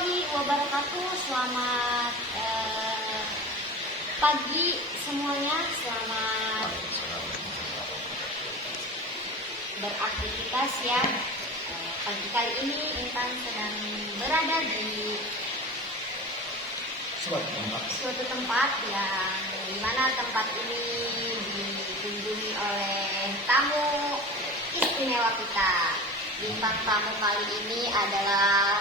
warahmatullahi wabarakatuh. Selamat pagi semuanya. Selamat beraktivitas ya. Pagi kali ini Intan sedang berada di suatu tempat yang dimana tempat ini dikunjungi oleh tamu istimewa kita. Bintang tamu kali ini adalah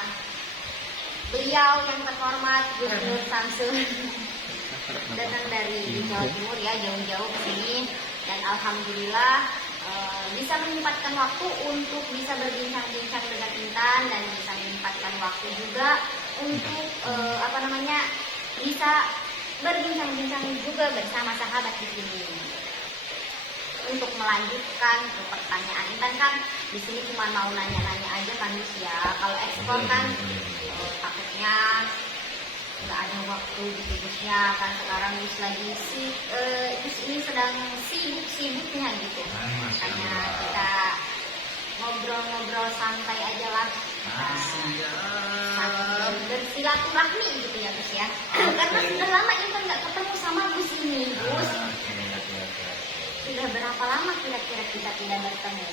beliau yang terhormat Gus Nur Samsul. Datang dari Jawa Timur ya, jauh-jauh ke sini, dan alhamdulillah bisa menyempatkan waktu untuk bisa berbincang-bincang dengan Intan, dan bisa menyempatkan waktu juga untuk bisa berbincang-bincang juga bersama sahabat di sini. Untuk melanjutkan ke pertanyaan Intan, kan di sini cuma mau nanya-nanya aja kan Gus ya. Kalau ekspor kan takutnya nggak ada waktu gitu Gusnya, kan sekarang Gus lagi Gus ini sedang sibuk-sibuknya gitu. Makanya kita ngobrol-ngobrol santai aja lah. Bersilaturahmi gitu ya Gus ya. Karena sudah lama Intan nggak ketemu sama Gus ini Gus. Sudah berapa lama kira-kira kita tidak bertemu?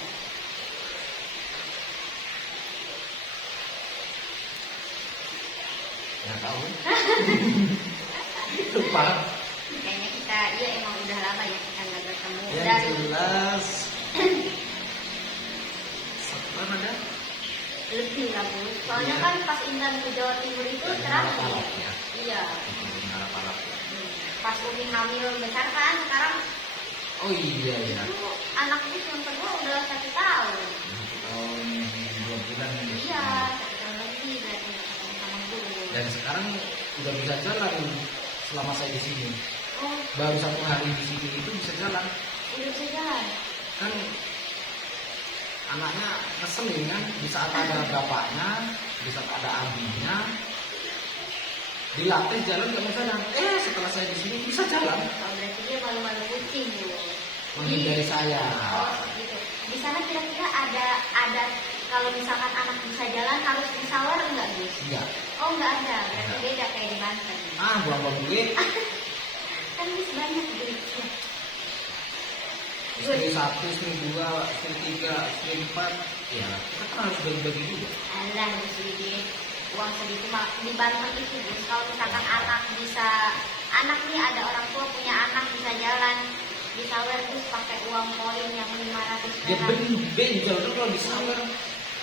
Nggak tahu. Lupa. Kayaknya kita emang udah lama ya kita nggak bertemu. Yang Dari jelas setelah ada lebih lah Bu. Soalnya kan pas Intan ke Jawa Timur itu terakhir. ya. Iya. Ngarap-ngarap. Pas Umi hamil besar kan, sekarang Oh iya ya. itu anak Gus yang kedua udah 1 tahun. Tahun 2 bulan ini. Iya, 1 tahun lebih berarti ketemu sama Gus. Dan sekarang udah bisa jalan selama saya di sini. Oh, Baru 1 hari di sini itu bisa jalan. udah bisa jalan. Kan anaknya ngeselin kan, di saat ada bapaknya, di saat ada abinya, dilatih jalan gak mau jalan. Setelah saya di sini bisa jalan. Oh, berarti dia malu-malu kucing Bu. Menghindari saya. Oh, gitu. Di sana kira-kira ada kalau misalkan anak bisa jalan harus disawer enggak Gus? Enggak. Oh, enggak ada. Berarti beda kayak di Banten. Buang-buang duit. Kan Gus banyak duitnya. Istri 1, istri 2, istri 3, istri 4. Ya, kita kan harus bagi-bagi juga. Alah, Gus sedikit. Uang segitu mah di Banten itu Gus. Kalau misalkan anak nih ada orang tua punya anak bisa jalan, disawer Gus pakai uang koin yang 500 Ya perak. benjol tuh kalau disawer.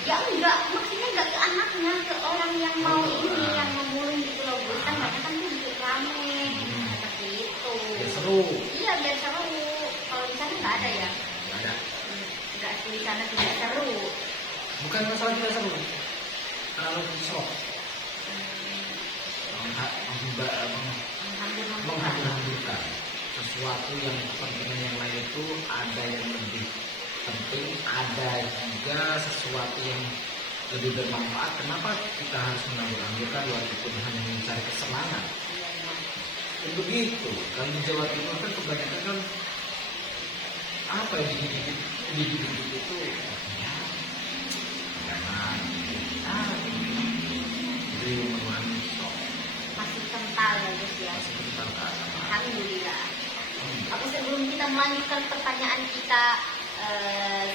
Ya enggak, maksudnya enggak ke anaknya, ke orang yang mau ini, yang memulung gitu loh Gus. Kan banyak kan tuh bikin rame, seperti itu. Ya seru. Iya, biar seru. Kalau di sana nggak ada ya? Nggak ada. Nggak, di sana tidak seru. Bukan masalah tidak seru. Kalau shock, menghancurkan sesuatu yang kepentingan yang lain itu ada yang lebih penting, ada juga sesuatu yang lebih bermanfaat. Kenapa kita harus mengambil-ambilkan walaupun hanya mencari kesenangan? Ya begitu. Kalau di Jawa Timur kan kebanyakan kan apa yang dikit-dikit itu ya, jangan jadi memahami shock. Masih kental ya Gus ya? Masih kental kan? Alhamdulillah. Oke, sebelum kita melanjutkan pertanyaan kita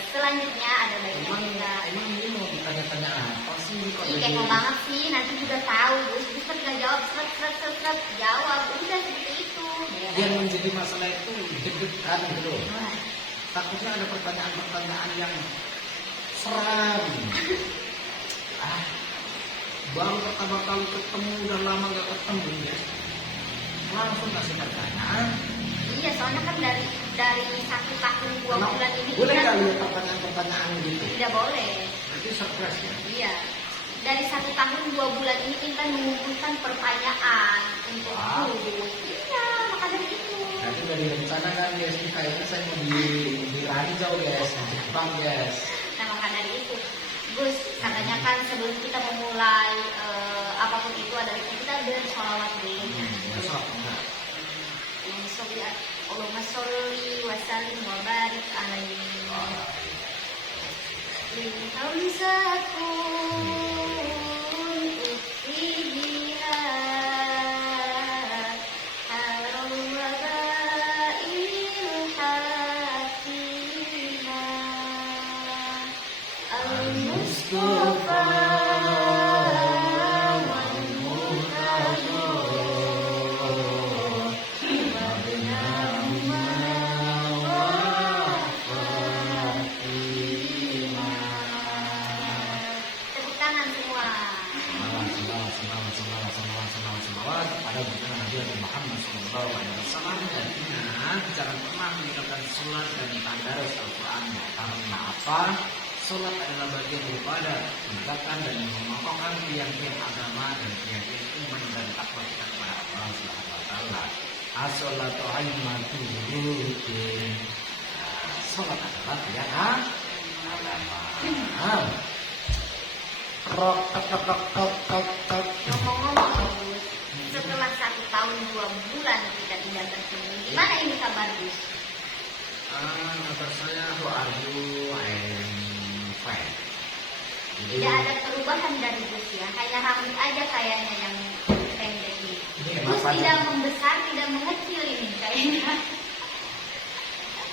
selanjutnya, ada baiknya kita. Emang ini mau ditanya-tanya apa sih? Ih, kepo banget sih, nanti juga tahu Gus. Gus kan nggak jawab, seret, jawab. Udah seperti itu. Yang menjadi masalah itu deg-degan gitu loh. Wah, Takutnya ada pertanyaan-pertanyaan yang seram. Baru pertama kali ketemu, udah lama gak ketemu ya. Langsung kasih pertanyaan. iya, soalnya kan dari 1 tahun 2 bulan ini Boleh kita kali ya pertanyaan-pertanyaan gitu? tidak boleh. Nanti surprise ya. Iya. Dari 1 tahun 2 bulan ini kita mengumpulkan pertanyaan untuk Gus. Iya, maka dari itu. Nanti dari rencana kan guys, ini kayaknya saya mau di Ranjau guys, di Jepang guys. Nah, maka dari itu Gus, katanya kan sebelum kita memulai apapun itu adalah kita bersholawat dulu. Besok enggak. Allahumma sholli wa sallim wa barik alaihi. Hamsatun sejatinya jangan pernah meninggalkan sholat dan tadarus Al-Quran. Karena apa? Sholat adalah bagian daripada menegakkan dan mengokohkan tiang-tiang agama dan tiang-tiang iman dan takwa kita kepada Allah Subhanahu wa taala. As-sholatu aimmatuddin. Sholat adalah tiang agama. Ngomong-ngomong Gus, setelah 1 tahun 2 bulan kita tidak bertemu, gimana ini kabar Gus? Kabar saya are you and fine. Jadi, Tidak ada perubahan dari Gus ya, hanya rambut aja kayaknya yang pendek ini. Gus tidak membesar, tidak mengecil ini kayaknya.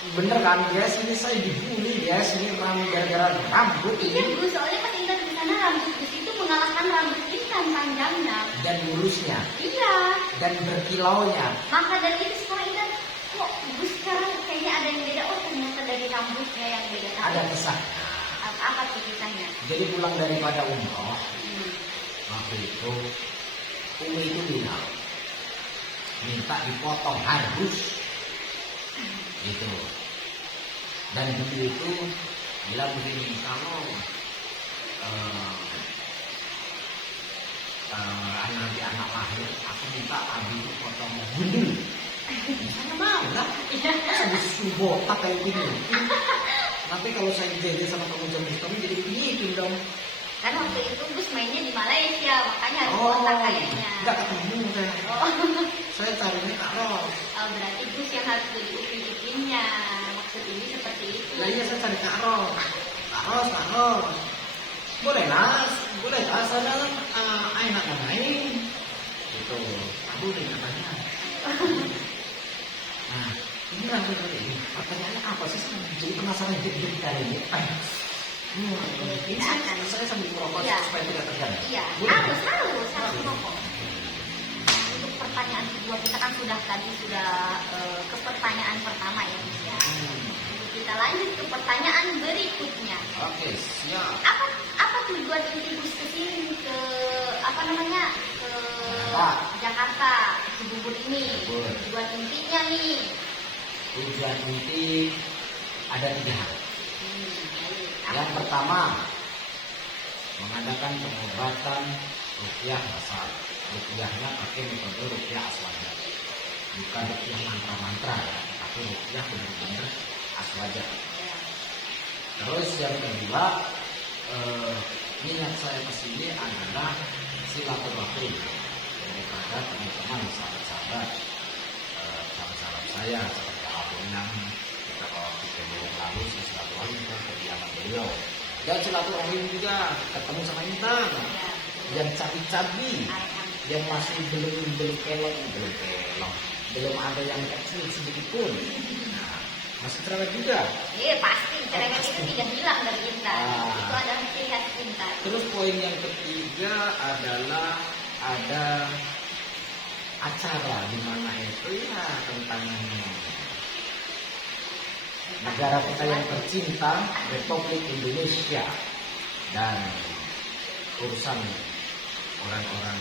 bener kan guys, ini saya dibully guys, ini gara-gara rambut Iya ini Gus, soalnya pas Intan di sana rambut Gus itu mengalahkan rambut Intan panjangnya. dan lurusnya Iya, dan berkilaunya. maka dari itu sekarang Intan, kok Gus sekarang kayaknya ada yang beda. Oh ternyata dari rambutnya yang beda. Ada kesan. Apa tuh kisahnya? Jadi pulang daripada umroh Hmm. waktu itu Umi itu bilang minta dipotong harus gitu. Dan Bibi itu bilang begini, kalau nanti anak lahir aku minta Abi itu potong gundul. Saya mau lah, saya disuruh botak kayak gini. Tapi kalau saya dijaga sama kamu kamu jadi begitu dong. Kan waktu itu Gus mainnya di Malaysia, makanya harus kontak kayaknya. Enggak ketemu saya. Oh. Saya carinya Kak Ros. Oh, berarti Gus yang harus beli upin-ipinnya. Maksud ini seperti itu. Lah iya saya cari Kak Ros. Kak Ros. Boleh lah, sana enak main. Gitu. Boleh katanya. Nah, ini rambut ini. Pertanyaannya apa sih? Saya jadi penasaran jadi kali ini. Ini saya sambil merokok Iya. supaya tidak terganggu. Iya, Boleh? harus rokok. Untuk pertanyaan kedua kita kan sudah ke pertanyaan pertama ya Gus ya. Jadi kita lanjut ke pertanyaan berikutnya. Oke, siap. Apa tujuan inti Gus kesini ke ke Jakarta, ke Bubur ini? Bubur. Tujuan intinya nih. Tujuan inti ada 3 hal. Apa Yang tuh? pertama, mengadakan pengobatan ruqyah masal. Ruqyahnya pakai metode ruqyah aswaja. Bukan ruqyah mantra-mantra ya, tapi ruqyah benar-benar aswaja. Ya. Terus yang kedua, niat saya kesini adalah silaturahim daripada teman-teman sahabat-sahabat saya seperti Abunang kita kalau kita yang lalu silaturahim ke kediaman beliau, dan silaturahim juga ketemu sama Intan Ya. yang cabi-cabi, Alhamdulillah. yang masih belum kelong, belum ada yang kecil sedikit pun. Nah, masih cerewet juga. Pasti cerewet itu tidak hilang dari Intan. Ah. Itu adalah ciri khas Intan. Terus poin yang ketiga adalah ada acara di mana itu ya tentang negara kita yang tercinta, Republik Indonesia, dan urusan orang-orang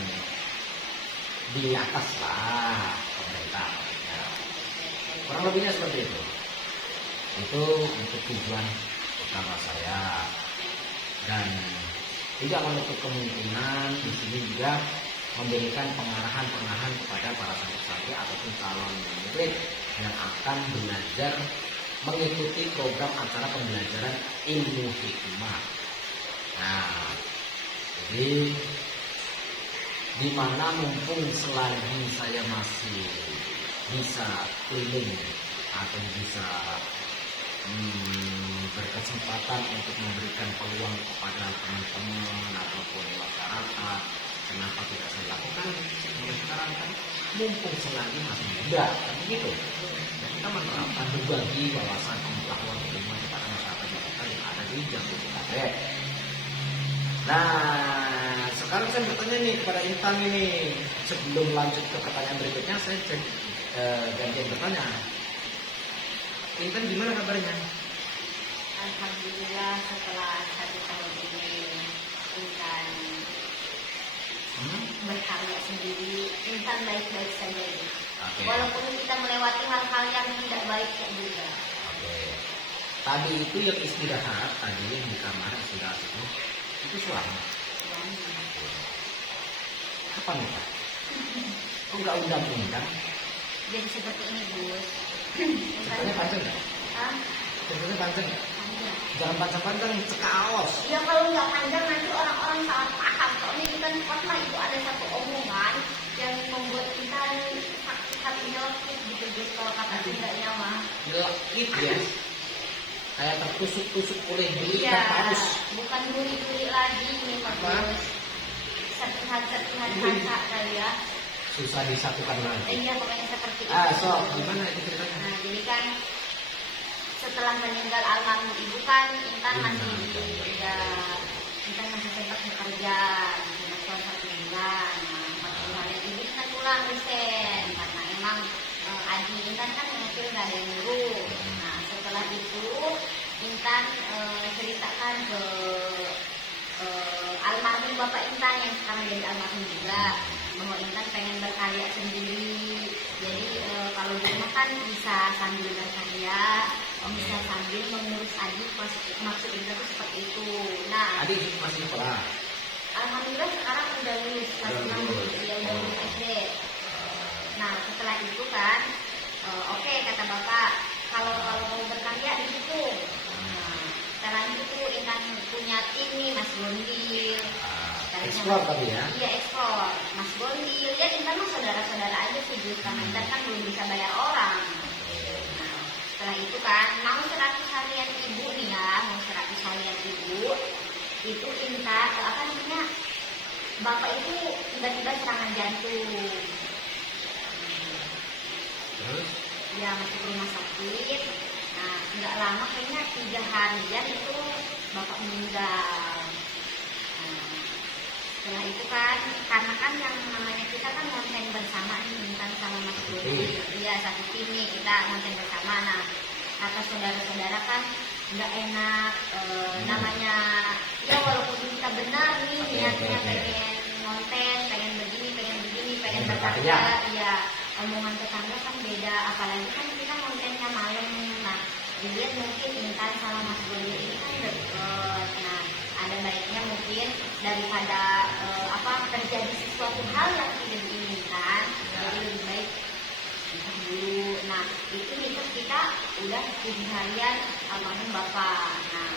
di atas lah pemerintah. Ya. Kurang lebihnya seperti itu. Itu untuk tujuan utama saya, dan tidak menutup kemungkinan di sini juga memberikan pengarahan kepada para santri ataupun calon murid yang akan belajar mengikuti program acara pembelajaran ilmu hikmah. Nah, jadi di mana mumpung selagi saya masih bisa keliling atau bisa berkesempatan untuk memberikan peluang kepada teman-teman ataupun masyarakat, kenapa tidak saya lakukan mulai sekarang kan, mumpung selagi masih muda kan begitu. Dan kita menerapkan berbagi wawasan pengetahuan ilmu kepada masyarakat kita yang ada di Jabodetabek. Nah, sekarang saya bertanya nih kepada Intan ini, sebelum lanjut ke pertanyaan berikutnya, saya gantian bertanya. Intan gimana kabarnya? Alhamdulillah setelah 1 tahun ini Intan berkarya sendiri, Intan baik-baik saja. Oke. Walaupun kita melewati hal-hal yang tidak baik juga. Oke. Tadi itu yang istirahat, tadi yang di kamar istirahat itu suami. Apa nih Pak? Kok nggak undang-undang? Jadi seperti ini Gus. Ceritanya panjang nggak? Hah? Ceritanya panjang nggak? Panjang. Jangan panjang-panjang, cekaos. Ya kalau nggak panjang nanti orang-orang salah paham. Soalnya kita pernah itu ada satu omongan yang membuat kita hati nyelkit gitu Gus, kalau kata Sundanya mah. Nyelkit ya. Kayak tertusuk-tusuk oleh beli Iya, harus. bukan duri-duri lagi nih Pak Apa? Gus. Serpihan-serpihan kaca kali ya. Susah disatukan lagi. Iya pokoknya seperti itu. So gimana itu ceritanya? Nah jadi kan setelah meninggal almarhum ibu kan Intan masih Intan masih sempat bekerja di restoran 1 bulan. Nah 40 hari ini Intan pulang desain karena emang adik Intan kan mungkin nggak ada yang ngurus. Nah setelah itu Intan ceritakan ke almarhum bapak Intan yang sekarang jadi almarhum juga, bahwa Intan pengen berkarya sendiri. Jadi kalau di rumah kan bisa sambil berkarya, bisa sambil mengurus adik, maksud Intan tuh seperti itu. Nah, Adik masih sekolah. alhamdulillah sekarang udah lulus kelas 6, ya udah lulus SD. Nah setelah itu kan, oke, kata bapak, kalau mau berkarya di situ. Nah, setelah itu Intan punya tim nih Mas Gondil. Explore tadi ya. Iya explore, Mas Gondil. Ya Intan mah saudara-saudara aja sih Gus, karena Intan kan belum bisa bayar orang. Nah, setelah itu kan mau 100 harian ibu nih ya, mau 100 harian ibu itu Intan apa namanya, bapak itu tiba-tiba serangan jantung. Terus Ya masuk rumah sakit. Nah nggak lama kayaknya 3 harian itu bapak meninggal. Nah, setelah itu kan karena kan yang namanya kita kan konten bersama nih Intan sama Mas Dodi. Iya satu tim nih kita konten bersama. Nah kata saudara-saudara kan nggak enak, namanya ya walaupun kita benar nih niatnya pengen konten, pengen begini, pengen berkarya, ya omongan tetangga kan beda, apalagi kan kita kontennya malam. Nah dilihat mungkin Intan sama Mas Dodi ini kan deket. Nah ada baiknya mungkin daripada terjadi sesuatu hal yang tidak diinginkan, jadi lebih baik nikah dulu. Nah itu nikah kita udah 7 harian almarhum bapak. Nah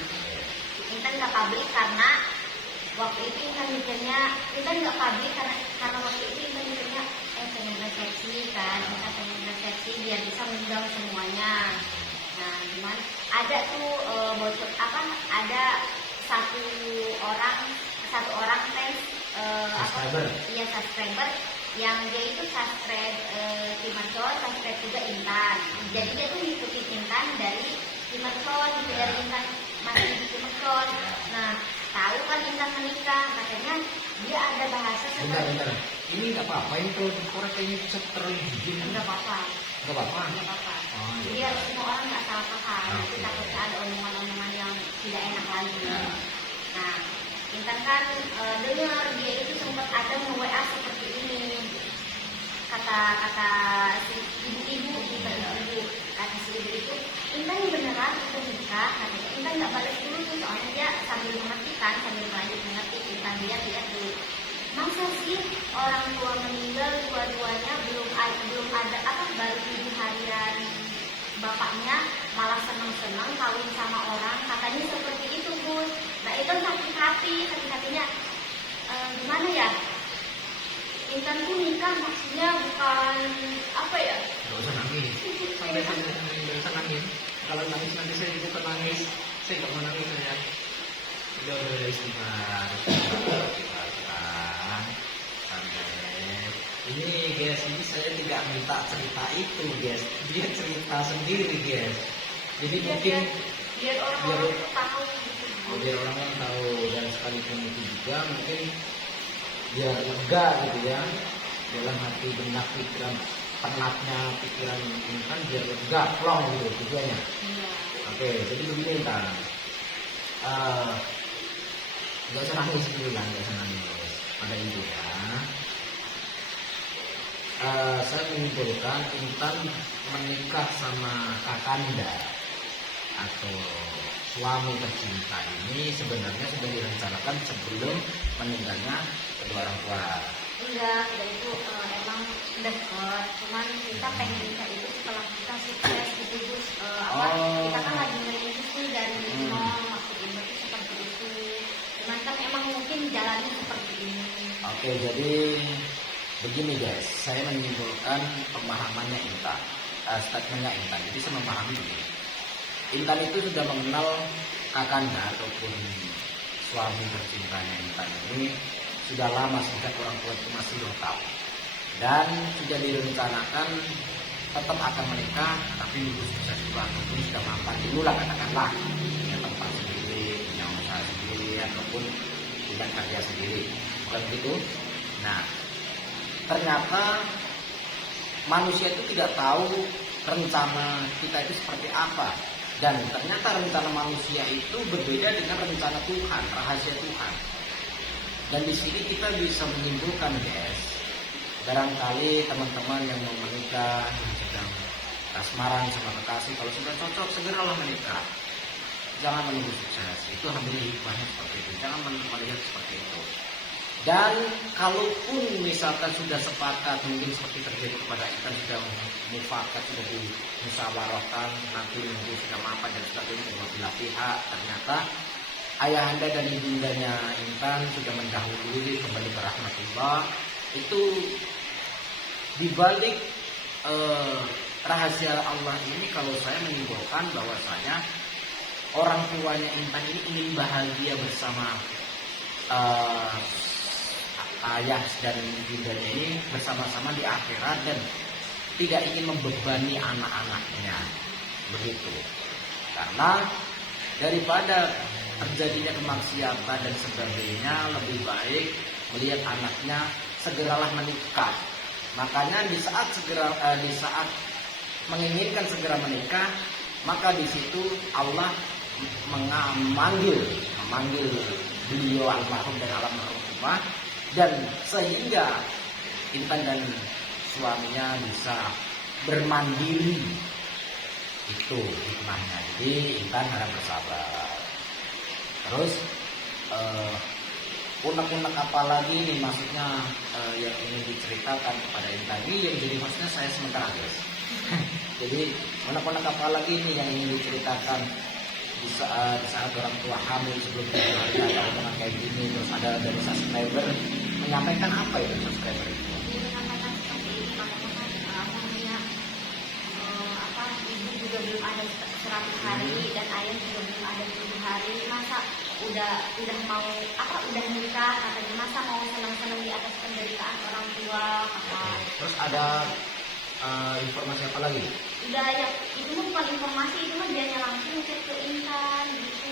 Intan nggak publik karena waktu itu Intan mikirnya nggak publik karena waktu itu Intan mikirnya pengen resepsi kan, kita pengen resepsi biar bisa mengundang semuanya. Nah cuman ada tuh bocor ada satu orang fans subscriber yang dia itu subscribe Timerson, subscribe juga Intan. Jadi dia tuh ngikutin Intan dari Timerson, gitu, dari Intan masih di Timerson. Nah tahu kan Intan menikah, katanya dia ada bahasa seperti bentar. Ini nggak apa-apa, ini kalau dikorek kayaknya bisa terlihat. nggak apa-apa. Nggak apa-apa. Nggak apa-apa. Oh, iya. Biar semua orang nggak salah paham. Nanti takutnya ada omongan-omongan yang tidak enak lagi. Nah, Intan kan dengar dia itu sempat ada nge-WA seperti ini. Kata si ibu-ibu, kata si ibu itu, Intan beneran itu nikah. Katanya Intan nggak balik dulu tuh, soalnya dia sambil mengerti kan, sambil lanjut mengerti. Intan lihat dulu. Masa sih orang tua meninggal dua-duanya belum ada baru 7 harian bapaknya malah senang-senang kawin sama orang, katanya seperti itu Gus. Nah itu sakit hatinya gimana ya, Intan tuh nikah maksudnya bukan apa ya, Nggak usah nangis. Sampai nggak usah nangis. Kalau nangis nanti saya juga nangis. Saya nggak mau nangis ya. Udah istighfar. Kita tenang, santai. Ini guys, ini saya tidak minta cerita itu guys. Dia cerita sendiri guys. Jadi mungkin biar orang-orang tahu gitu. biar orang tahu, dan sekalipun itu juga mungkin biar lega gitu ya dalam hati benak pikiran, penatnya pikiran ini kan biar lega plong gitu tujuannya. Iya. Oke, jadi begini Intan, nggak usah nangis dulu lah, nggak usah nangis pada ibu ya. Saya menyimpulkan Intan menikah sama Kakanda atau suami tercinta ini sebenarnya sudah direncanakan sebelum meninggalnya kedua orang tua. Enggak itu emang deket, cuman kita pengen nikah itu setelah kita sukses gitu Gus. Kita kan lagi merintis nih dari nol, maksud ibu itu seperti itu. Cuman kan emang mungkin jalannya seperti ini. Oke, jadi begini guys, saya menyimpulkan pemahamannya Intan, statementnya Intan. Jadi saya memahami ini. Intan itu sudah mengenal Kakanda ataupun suami tercintanya Intan ini sudah lama, sejak orang tua itu masih belum tahu, dan sudah direncanakan tetap akan menikah, tapi nunggu sukses dulu ataupun sudah mapan dulu lah katakanlah, punya tempat sendiri, punya usaha sendiri ataupun punya karya sendiri, bukan begitu? Nah, ternyata manusia itu tidak tahu rencana kita itu seperti apa, dan ternyata rencana manusia itu berbeda dengan rencana Tuhan, rahasia Tuhan. Dan di sini kita bisa menyimpulkan guys, barangkali teman-teman yang mau menikah, yang sedang kasmaran sama kekasih, kalau sudah cocok segeralah menikah. Jangan menunggu sukses, itu ambil hikmahnya seperti itu, jangan melihat seperti itu. Dan kalaupun misalkan sudah sepakat, mungkin seperti terjadi kepada kita, sudah mufakat, sudah dimusyawarahkan, nanti nunggu sudah mapan dan sebagainya kedua belah pihak, ternyata ayahanda dan ibundanya Intan sudah mendahului kembali ke rahmatullah. Itu dibalik rahasia Allah ini, kalau saya menyimpulkan bahwasanya orang tuanya Intan ini ingin bahagia bersama ayah dan ibundanya ini bersama-sama di akhirat, dan tidak ingin membebani anak-anaknya begitu. Karena daripada terjadinya kemaksiatan dan sebagainya, lebih baik melihat anaknya segeralah menikah. Makanya di saat menginginkan segera menikah, maka di situ Allah memanggil beliau almarhum dan almarhumah, dan sehingga Intan dan suaminya bisa bermandiri. Itu hikmahnya. Jadi Intan harap bersabar. Terus unek-unek apa lagi nih maksudnya yang ingin diceritakan kepada Intan ini, yang jadi maksudnya saya sementara guys. Jadi unek-unek apa lagi nih yang ingin diceritakan di saat orang tua hamil sebelum keluarga atau dengan kayak gini, terus ada dari subscriber menyampaikan apa itu subscriber itu? Menyampaikan seperti ini, makanya umumnya ibu juga belum ada 100 hari dan ayah juga belum ada 7 hari, masa udah mau udah nikah, katanya masa mau senang-senang di atas penderitaan orang tua kata. Terus ada informasi apa lagi? Udah ya, itu mah bukan informasi, itu mah dianya langsung chat ke Intan gitu.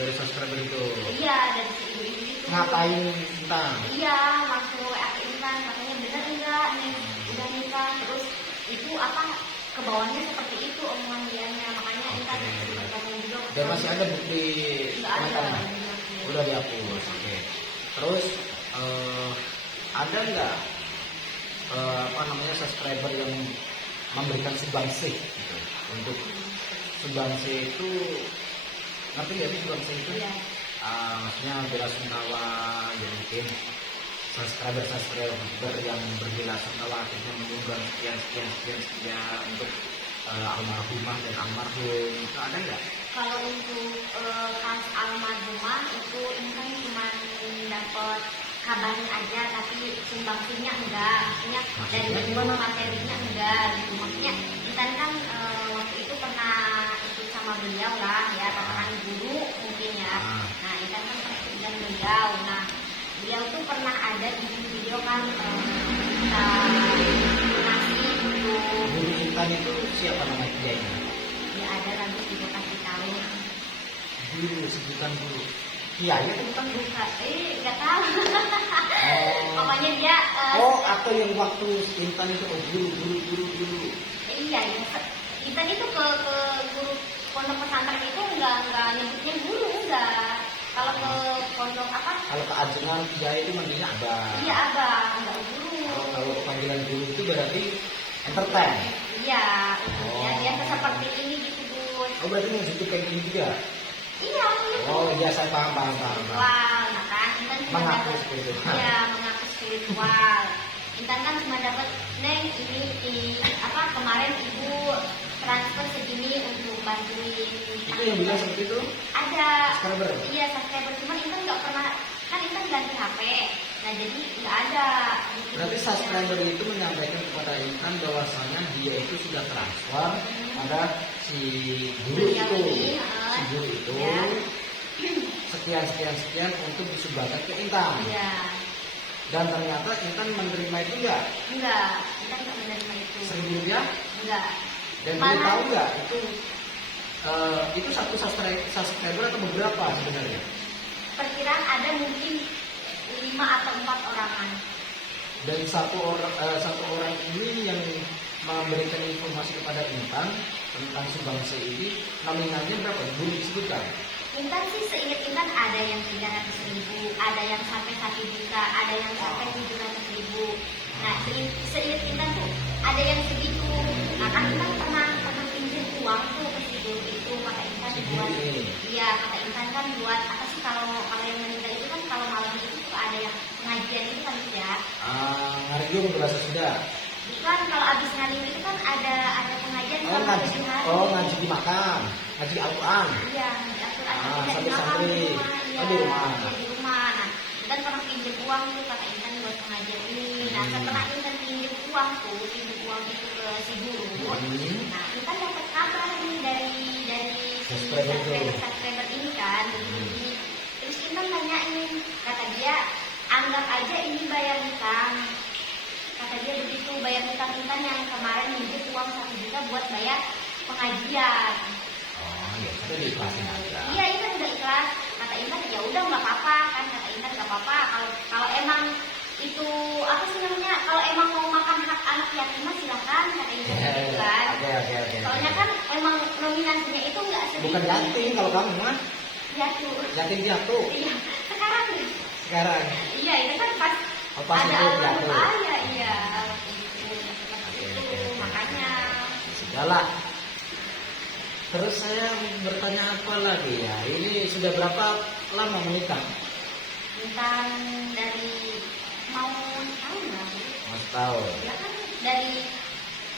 Dari subscriber itu? Iya, dari si ibu-ibu itu. Ngapain Intan? Iya, langsung WA ke Intan, katanya bener enggak nih udah nikah, terus itu kebawahnya seperti itu omongan dianya, makanya Intan ngomong juga. Dan masih ada bukti? Nggak ada. Udah dihapus. Oke. Terus ada nggak subscriber yang memberikan sumbangsih gitu? Untuk sumbangsih itu, ngerti nggak sih sumbangsih itu? Iya. Maksudnya bela sungkawa, ya mungkin subscriber yang berbela sungkawa akhirnya menyumbang sekian untuk almarhumah dan almarhum, itu ada nggak? Kalau untuk khas almarhumah itu Intan cuma dapat kabarnya aja, tapi sumbangsihnya enggak, maksudnya dari bentuk materinya enggak gitu. Maksudnya Intan kan waktu itu pernah ikut sama beliau lah ya, pasangan guru mungkin ya. Nah Intan kan pernah ikut dengan beliau. Nah beliau tuh pernah ada di video kan kita ngasih untuk Guru Intan itu siapa nama dia ini? ya, ada nanti juga kasih tahu. Guru, sebutan guru. Kiai itu bukan? Bukan, nggak tahu. Pokoknya dia atau yang waktu Intan itu guru. iya, Intan itu ke guru pondok pesantren itu nggak nyebutnya guru, enggak. Kalau ke pondok apa? Kalau ke Ajengan Jaya itu manggilnya abang. Iya abang, enggak guru. Kalau panggilan guru itu berarti entertain. Iya, Oh. ya biasa seperti ini gitu Bun. Oh berarti maksudnya kayak gini juga. Iya, gitu. Oh iya saya paham. Spiritual, nah kan Intan cuma Mengaku dapat spiritual. iya mengaku spiritual. Intan kan cuma dapat neng ini di apa kemarin ibu transfer segini untuk bantuin. Itu yang bilang seperti itu? Ada. Subscriber? Iya subscriber cuman Intan nggak pernah kan Intan ganti HP. Nah jadi nggak ada. Gitu. Berarti subscriber itu menyampaikan kepada Intan bahwasanya dia itu sudah transfer pada si guru Beliau itu. ini, Si guru itu ya. sekian untuk disumbangkan ke Intan. Iya. Dan ternyata Intan menerima itu enggak? Enggak, Intan nggak menerima itu. Rp1.000? Enggak. Dan dia Malah- tahu nggak itu satu subscriber atau beberapa sebenarnya? Perkiraan ada mungkin 5 atau 4 orangan. Dan satu orang ini yang memberikan informasi kepada Intan tentang sumbangsi ini nominalnya berapa? Boleh disebutkan? Intan sih seingat Intan ada yang 300.000, ada yang sampai 1 juta, ada yang sampai 700.000. Nah, seingat Intan tuh ada yang segitu. Nah, kan Intan pernah pinjam uang tuh ke si guru itu, kata Intan Si buat, guru ini? iya kata Intan kan buat apa sih kalau yang meninggal itu kan kalau malam itu tuh ada yang pengajian itu kan ya. Ngarjung berasa sudah. Bukan kalau abis ngalim itu kan ada pengajian selama 7 hari. Ngaji di makam, ngaji Al-Quran. Iya, ngaji Al-Quran. Sampai Di makam, santri. Iya, Di rumah. Iya, di rumah. Nah, Intan pernah pinjam uang tuh kata Intan buat pengajian ini. Nah, setelah Intan pinjam uang itu ke si guru. Nah, Intan dapat kabar nih dari si subscriber ini kan. Terus Intan tanyain, kata dia, anggap aja ini bayar hutang. Kata dia begitu, bayar hutang Intan yang kemarin minjem uang 1 juta buat bayar pengajian. Oh iya, itu diikhlasin aja. Iya, Intan udah ikhlas. Kata Intan ya udah nggak apa-apa kan. Kata Intan nggak apa-apa. Kalau emang itu apa sih namanya? Kalau emang mau makan hak anak yatim mah silakan. Kata Intan gitu kan. Oke. Soalnya kan emang nominasinya itu nggak sedikit. Bukan yatim kalau kamu mah. Jatuh. Yatim piatu. Iya. Sekarang nih. Sekarang. Iya, itu kan pas Pas ada itu alam jatuh. bahaya. Iya. Itu makanya. Sudahlah. Terus saya bertanya apa lagi ya? Ini sudah berapa lama menikah? Intan dari mau tahun lah. Mas tahun. Ya kan dari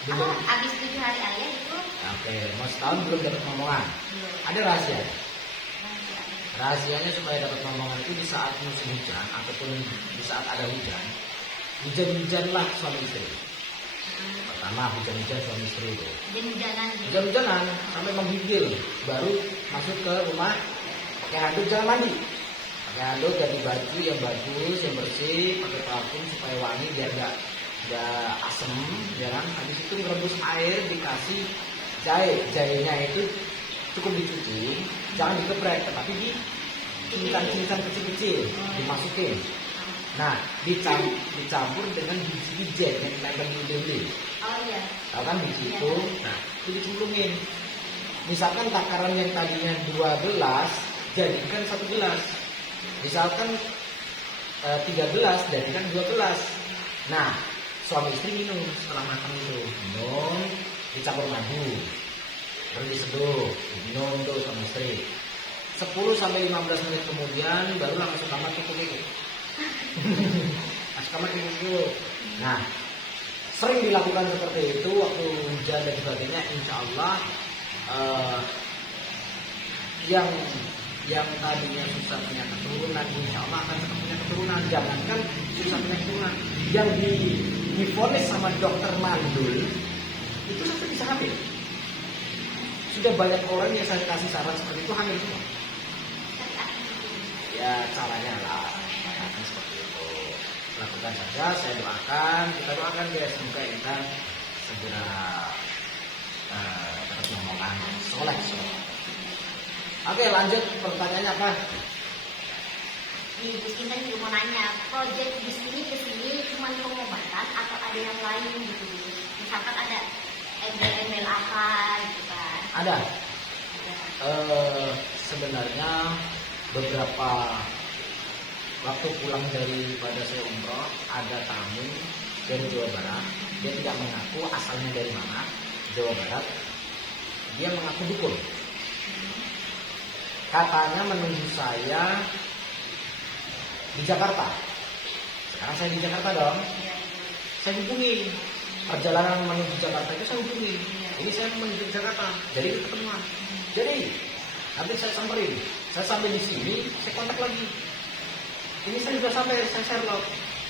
Belum. abis 7 hari ayah itu Oke, mas tahun belum dapat ngomongan. belum. Ada rahasia. Rahasianya supaya dapat ngomongan itu di saat musim hujan ataupun di saat ada hujan. Hujan-hujanlah suami istri. Pertama hujan-hujan suami istri itu. Hujan-hujanan gitu. Hujan-hujanan sampai menggigil, baru masuk ke rumah pakai handuk, jangan mandi. Pakai handuk, ganti baju yang bagus, yang bersih, pakai parfum supaya wangi biar nggak asem, ya kan? Habis itu merebus air, dikasih jahe. Jahenya itu cukup dicuci, jangan dikeprek, tetapi di cinitan-cinitan kecil-kecil dimasukin. Nah, dicampur dengan biji wijen yang ditempel di dinding. Oh iya. Tahu kan biji itu? Nah, itu dicemplungin. Misalkan takaran yang tadinya 2 gelas, jadikan 1 gelas. Misalkan 3 gelas, jadikan 2 gelas. Nah, suami istri minum setelah makan itu. Minum, dicampur madu. Baru diseduh, minum tuh suami istri. 10-15 menit kemudian, baru langsung kamar kikuk-kikuk. Masuk kamar kikuk-kikuk. Nah, sering dilakukan seperti itu waktu hujan dan sebagainya, insya Allah yang tadinya susah punya keturunan, insya Allah akan cepat punya keturunan. Jangankan susah punya keturunan, yang divonis sama dokter mandul itu sampai bisa hamil. Sudah banyak orang yang saya kasih saran seperti itu hamil semua. Ya caranya lah, caranya seperti itu. Lakukan saja, saya doakan, kita doakan ya semoga Intan segera dapat ngomongan soleh. Oke, lanjut pertanyaannya apa? Nih, Gus Intan juga mau nanya, proyek di sini ke sini cuma pengobatan atau ada yang lain gitu? Misalkan ada embel-embel apa gitu kan? Ada. Sebenarnya beberapa waktu pulang daripada saya umroh, ada tamu dari Jawa Barat. Dia tidak mengaku asalnya dari mana, Jawa Barat. Dia mengaku dukun. Katanya menunggu saya di Jakarta. Sekarang saya di Jakarta dong. Saya hubungi. Perjalanan menuju Jakarta itu saya hubungi. Ini saya menuju Jakarta. Jadi ketemuan. Jadi nanti saya samperin. Saya sampai di sini, saya kontak lagi. Ini saya sudah sampai, saya Sherlock.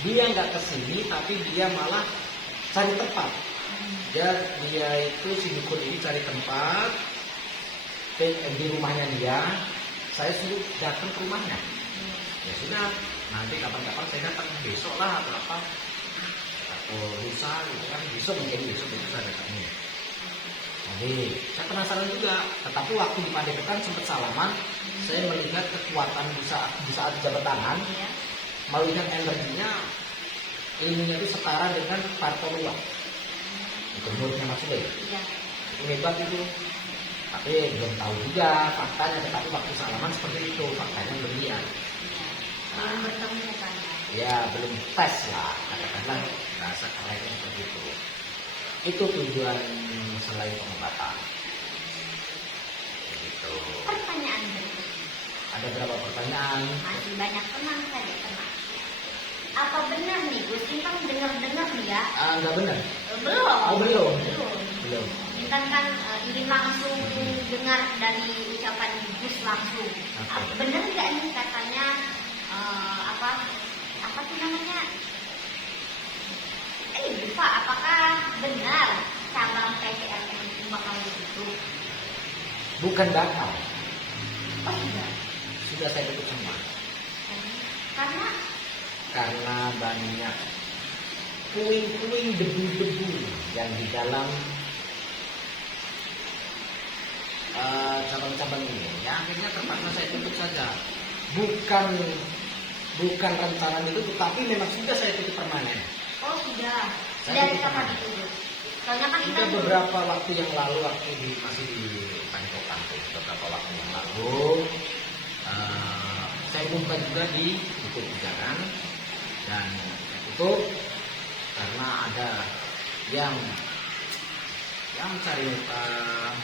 Dia nggak kesini, tapi dia malah cari tempat. Dia itu si dukun ini cari tempat di rumahnya dia. Saya suruh datang ke rumahnya. Ya sudah, nanti kapan-kapan saya datang, besok lah atau apa, atau lusa gitu kan, besok mungkin besok itu saya datang. Jadi saya penasaran juga, tetapi waktu di Padepokan sempat salaman, saya melihat kekuatan di saat jabat tangan, melihat energinya, ilmunya itu setara dengan Partolia, gubernurnya Mas Sule. Itu hebat itu. Tapi belum tahu juga faktanya, tetapi waktu salaman seperti itu, faktanya belum lihat. Belum bertemu kan? Ya belum tes lah, katakanlah rasa kayaknya seperti itu. Itu tujuan selain pengobatan. Begitu. Pertanyaan berikutnya. Ada berapa pertanyaan? Masih banyak, tenang saja, tenang. Apa benar nih, Gus Simpang dengar-dengar nih ya? Enggak benar. Belum. Oh belum. Belum. Kita kan ingin langsung dengar dari ucapan Gus langsung. Benar nggak nih katanya apa tuh namanya? Pak, apakah benar cabang PTRM itu bakal ditutup? Bukan bakal. Oh tidak. Sudah saya tutup semua. Karena banyak puing-puing debu-debu yang di dalam cabang-cabang ini. Ya akhirnya terpaksa saya tutup saja. Bukan rencana itu, tapi memang sudah saya tutup permanen. Oh sudah. Saya Dari tutup kapan permanen. itu? Soalnya kan kita Sudah beberapa waktu yang lalu, waktu masih di Padepokan, beberapa waktu yang lalu, saya buka juga di buku pijakan dan itu karena ada yang cari muka,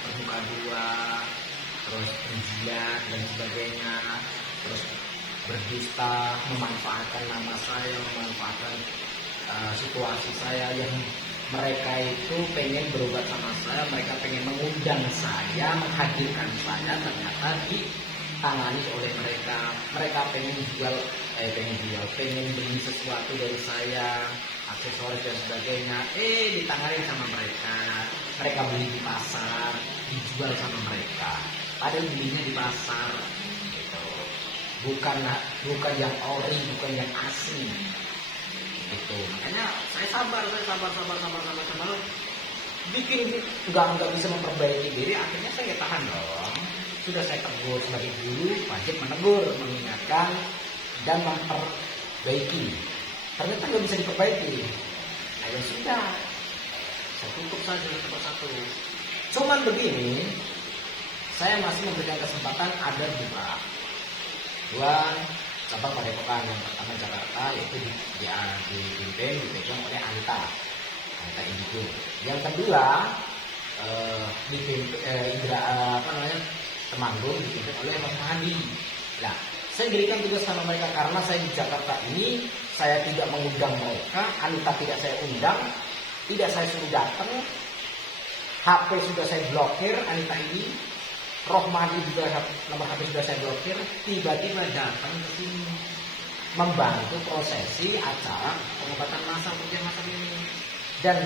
terbuka dua, terus penjilat dan sebagainya, terus berdusta, memanfaatkan nama saya, memanfaatkan situasi saya yang mereka itu pengen berobat sama saya, mereka pengen mengundang saya, menghadirkan saya, ternyata ditangani oleh mereka pengen beli sesuatu dari saya, aksesoris dan sebagainya, ditangani sama mereka beli di pasar, dijual sama mereka, padahal belinya di pasar, gitu. bukan yang ori, bukan yang asli. Gitu. Makanya saya sabar, bikin nggak bisa memperbaiki diri, akhirnya saya tahan dong. Sudah saya tegur sebagai guru, wajib menegur, mengingatkan dan memperbaiki. Ternyata nggak bisa diperbaiki. Nah ya sudah, saya tutup saja satu persatu. Cuman begini, saya masih memberikan kesempatan ada dua cabang Padepokan. Yang pertama Jakarta, yaitu dipimpin, dipegang oleh Anita Indigo. Yang kedua Temanggung, dipimpin oleh Mas Hadi. Nah, saya berikan tugas sama mereka karena saya di Jakarta ini saya tidak mengundang mereka, Anita tidak saya undang, tidak saya suruh datang, HP sudah saya blokir Anita ini. Rohmadi juga nomor HP sudah saya blokir, tiba-tiba datang ke sini membantu prosesi acara pengobatan massal ujian macam ini dan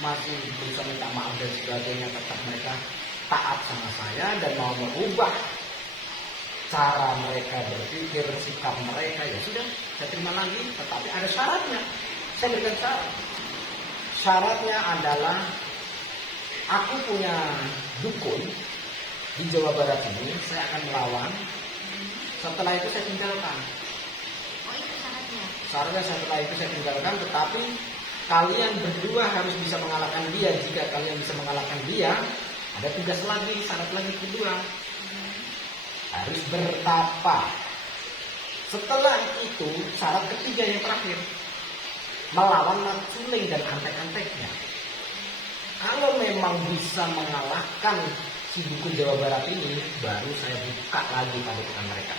masih berusaha minta maaf dan sebagainya. Tetap mereka taat sama saya dan mau merubah cara mereka berpikir, sikap mereka. Ya sudah, saya terima lagi, tetapi ada syaratnya. Saya berikan syarat. Syaratnya adalah aku punya dukun di Jawa Barat ini, saya akan melawan. Setelah itu saya tinggalkan. Oh itu syaratnya. Syaratnya setelah itu saya tinggalkan, tetapi kalian berdua harus bisa mengalahkan dia. Jika kalian bisa mengalahkan dia, ada tugas lagi, syarat lagi kedua. Harus bertapa Setelah itu syarat ketiga yang terakhir, melawan matsuling dan antek-anteknya. Kalau memang bisa mengalahkan si dukun Jawa Barat ini, baru saya buka lagi padepokan mereka.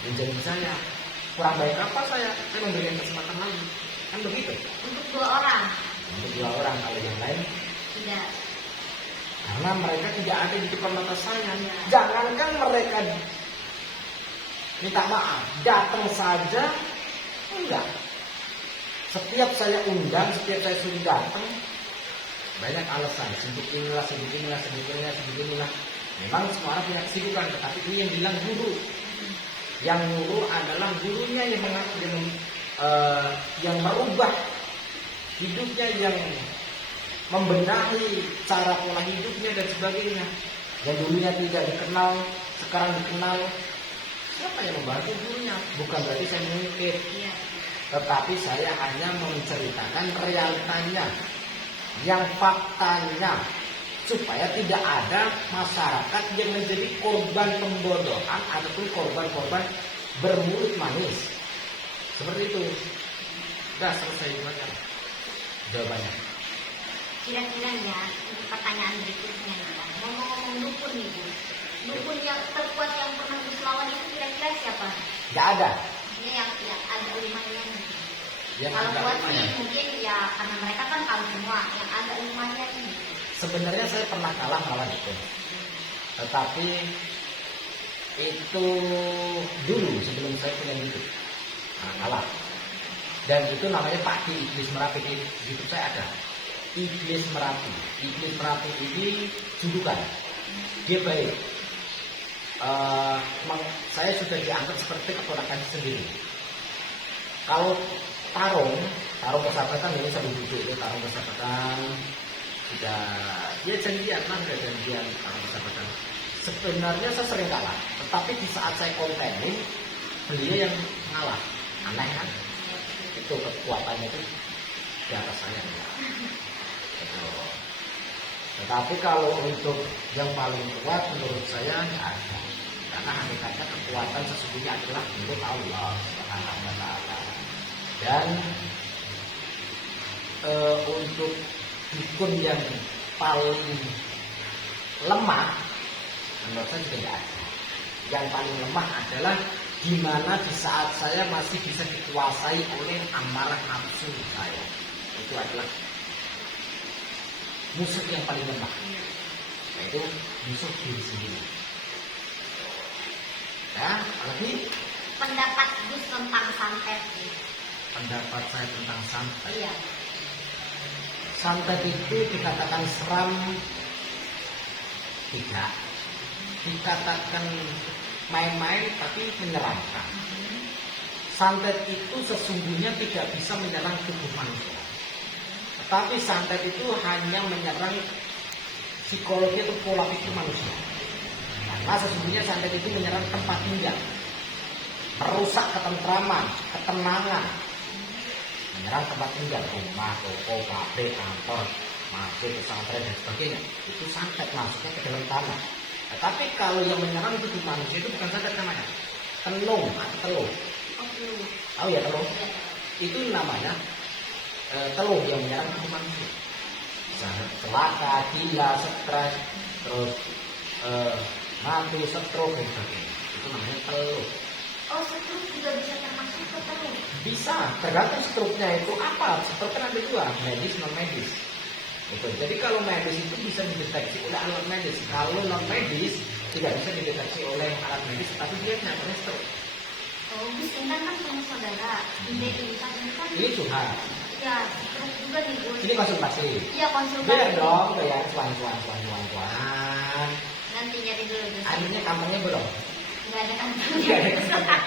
Itu janji saya. Kurang baik apa saya memberikan kesempatan lagi. Kan begitu. Untuk 2 orang. Untuk 2 orang, kalau yang lain Tidak. karena mereka tidak ada di depan mata saya. Jangankan mereka minta maaf, datang saja enggak. Setiap saya undang, setiap saya suruh datang, banyak alasan. Sibuk inilah, sibuk inilah, sibuk inilah, sibuk inilah. Memang semua orang punya kesibukan, tetapi ini yang bilang guru. Yang guru adalah gurunya yang merubah hidupnya, yang membenahi cara pola hidupnya dan sebagainya. Yang dulunya tidak dikenal, sekarang dikenal. Siapa yang membantu gurunya? Bukan berarti saya mengungkit, Iya. tetapi saya hanya menceritakan realitanya, yang faktanya, supaya tidak ada masyarakat yang menjadi korban pembodohan ataupun korban-korban bermulut manis. Seperti itu. Sudah selesai semuanya. Jawabannya. Kira-kira ya, untuk pertanyaan berikutnya nih, Bang. Ngomong-ngomong dukun nih, Bu. Dukun yang terkuat yang pernah dilawan itu kira-kira siapa? Tidak ada. Ini yang ada lumayan. Yang Kalau agak buat lumayan. sih mungkin ya karena mereka kan tahu semua. Yang agak lumayan nih. Sebenarnya saya pernah kalah melawan itu. Tetapi itu dulu sebelum saya punya YouTube. Nah, kalah. Dan itu namanya Pak Ki Iblis Merapi. Di YouTube saya ada. Iblis Merapi. Iblis Merapi ini julukan. Dia baik. Saya sudah dianggap seperti keponakan sendiri. Kalau tarung persahabatan ini saya duduk itu tarung persahabatan sudah dia janjian kan, sudah janjian tarung persahabatan. Sebenarnya saya sering kalah, tetapi di saat saya kontenin beliau yang ngalah. Aneh kan? Itu kekuatannya itu di atas saya. Gitu. Tetapi kalau untuk yang paling kuat menurut saya nggak ada. Karena hakikatnya kekuatan sesungguhnya adalah menurut Allah Subhanahu wa Ta'ala. Dan untuk dukun yang paling lemah menurut saya juga tidak ada. Yang paling lemah adalah di mana di saat saya masih bisa dikuasai oleh amarah nafsu saya. Itu adalah musuh yang paling lemah, yaitu musuh diri sendiri. Ya, apalagi Pendapat Gus tentang santet nih. pendapat saya tentang santet. Iya. Santet itu dikatakan seram, tidak. Dikatakan main-main, tapi menyeramkan. Santet itu sesungguhnya tidak bisa menyerang tubuh manusia. Tetapi santet itu hanya menyerang psikologi atau pola pikir manusia. Karena sesungguhnya santet itu menyerang tempat tinggal, merusak ketentraman, ketenangan, menyerang tempat tinggal, rumah, toko, pabrik, kantor, masjid, pesantren dan sebagainya. Itu santet masuknya ke dalam tanah. Tetapi kalau yang menyerang tubuh manusia itu bukan santet namanya, tenung atau teluh. Tahu ya teluh? Itu namanya teluh yang menyerang tubuh manusia. Misalnya celaka, gila, stres, terus mati, stroke dan sebagainya. Itu namanya teluh. Oh, stroke juga bisa termasuk ke teluh? Bisa, tergantung stroke-nya itu apa. Stroke kan ada dua, medis non medis. Gitu. Jadi kalau medis itu bisa dideteksi oleh alat medis. Kalau non medis tidak bisa dideteksi oleh alat medis, tapi dia nyatanya stroke. Oh, Gus Intan kan sama saudara. Ide Intan ini kan Ini curhat. ya stroke juga nih Gus. Ini konsultasi. Iya konsultasi. Bayar dong, bayar cuan. Nanti nyari dulu Gus. Akhirnya kampungnya belum. Nggak ada kantongnya. Nggak ada kantong.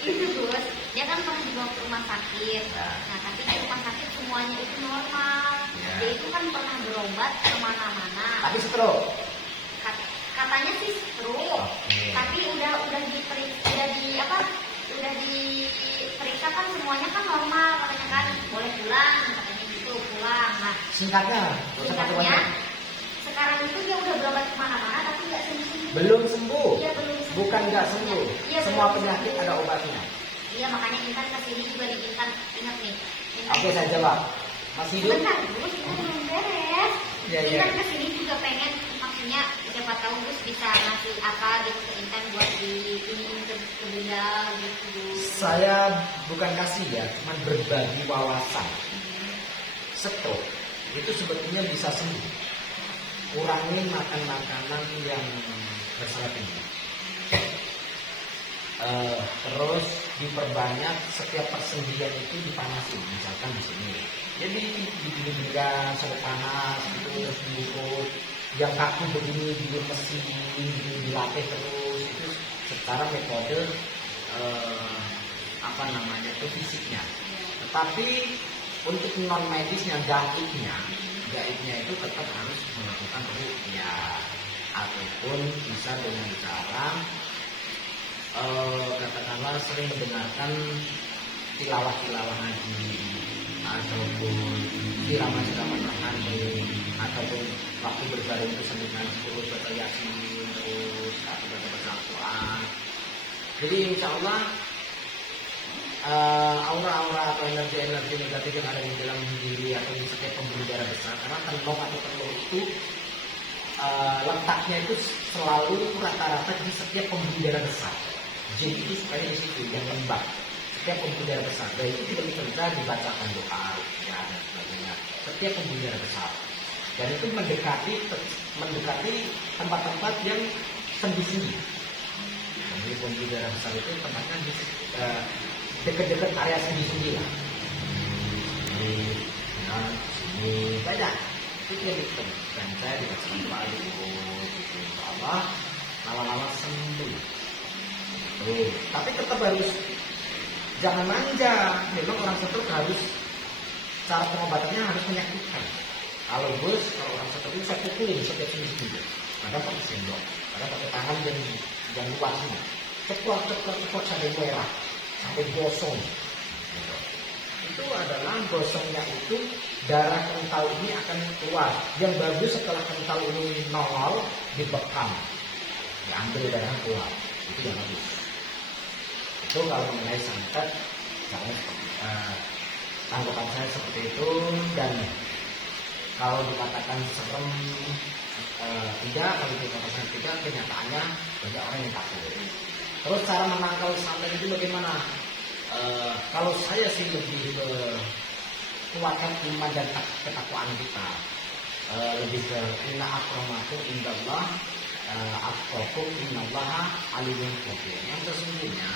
Itu Gus, dia kan pernah dibawa ke rumah sakit. Nah, tapi di rumah sakit semuanya itu normal. Ya. Dia itu kan pernah berobat kemana-mana. Tapi stroke. Katanya sih stroke. Oke. Tapi udah diperiksa kan semuanya kan normal katanya kan. Boleh pulang katanya gitu, pulang. Nah, Singkatnya, gak usah pakai singkatnya banyak. sekarang itu dia udah berobat kemana-mana tapi nggak sembuh. Belum sembuh. Dia belum Bukan nggak sembuh. Iya, Semua belum penyakit sembuh. ada obatnya. Iya, makanya Intan kesini juga di Intan. Ingat nih. Intan Oke, saya jawab. Masih hidup? sebentar, Gus, kita belum beres. Iya, iya. Intan kesini juga pengen, maksudnya siapa tahu Gus bisa ngasih apa gitu ke Intan buat di ini ke beliau gitu. Saya bukan kasih ya, cuma berbagi wawasan. Stroke itu sebetulnya bisa sembuh. Kurangi makan makanan yang berserat tinggi. Terus diperbanyak setiap persendian itu dipanasin, misalkan di sini. Jadi didinginkan sampai panas gitu, terus diukur. Yang kaku begini dilemesin, dilatih terus itu secara metode apa namanya itu fisiknya. Tetapi untuk non medisnya gaibnya itu tetap harus melakukan ruqyah ataupun bisa dengan cara katakanlah sering mendengarkan tilawah ngaji ataupun siraman rohani ataupun waktu berbaring itu sambil ngaji terus baca yasin terus atau baca Al-Quran. Jadi insya Allah aura-aura atau energi-energi negatif yang ada di dalam diri atau di setiap pembuluh darah besar, karena telur atau telur itu letaknya itu selalu rata-rata di setiap pembuluh darah besar. Jin itu supaya di situ yang lembab. Setiap pembuluh darah besar, dan itu tidak bisa dibacakan doa ya dan sebagainya. Setiap pembuluh darah besar, dan itu mendekati tempat-tempat yang sendi-sendi. Jadi pembuluh darah besar itu tempatnya di dekat-dekat area sendi-sendi lah. Sini banyak. Itu yang ditemukan saya dikasih doa dulu, gitu. Insya Allah lama-lama sembuh. Tapi tetap harus jangan manja. Memang orang stroke harus cara pengobatannya harus menyakitkan. Kalau orang stroke itu saya pukulin setiap sendi-sendi. Kadang pakai sendok, kadang pakai tangan yang luasnya. Cepat sampai merah, sampai gosong. Gitu. Itu adalah gosongnya itu darah kental ini akan keluar. Yang bagus setelah kental ini nongol dibekam, diambil darah keluar. Itu yang bagus. Itu kalau mengenai santet, saya tanggapan saya seperti itu. Dan kalau dikatakan serem tidak, kalau dikatakan tidak, kenyataannya banyak orang yang takut. Terus cara menangkal santet itu bagaimana? Kalau saya sih lebih kuatkan iman dan ketakwaan kita. Lebih ke inna akramakum indallah atqakum innallaha alimun khabir. Yang sesungguhnya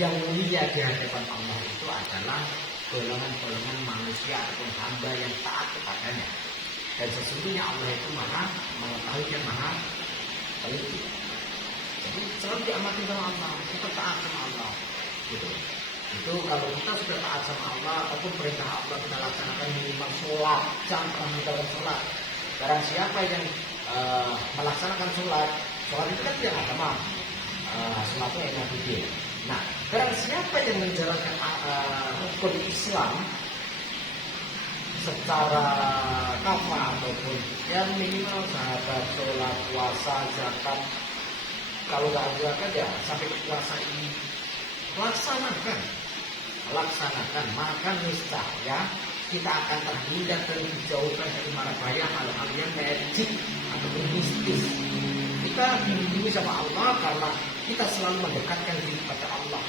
yang mulia di hadapan Allah itu adalah golongan-golongan manusia ataupun hamba yang taat kepadanya. Dan sesungguhnya Allah itu maha mengetahui dan maha teliti. Jadi selalu diamati sama Allah, kita taat sama Allah. Gitu. Itu kalau kita sudah taat sama Allah ataupun perintah Allah kita laksanakan minimal sholat, jangan pernah meninggalkan sholat. Barang siapa yang melaksanakan sholat itu kan dia agama. Sholatnya enak dia. Nah, barang siapa yang menjalankan rukun Islam secara kafah ataupun yang minimal sahabat, sholat, puasa, zakat. Kalau nggak zakat ya sampai puasa ini laksanakan, maka niscaya kita akan terhindar dan dijauhkan dari mara bahaya hal-hal yang magic ataupun mistis. Kita dilindungi sama Allah karena kita selalu mendekatkan diri kepada Allah.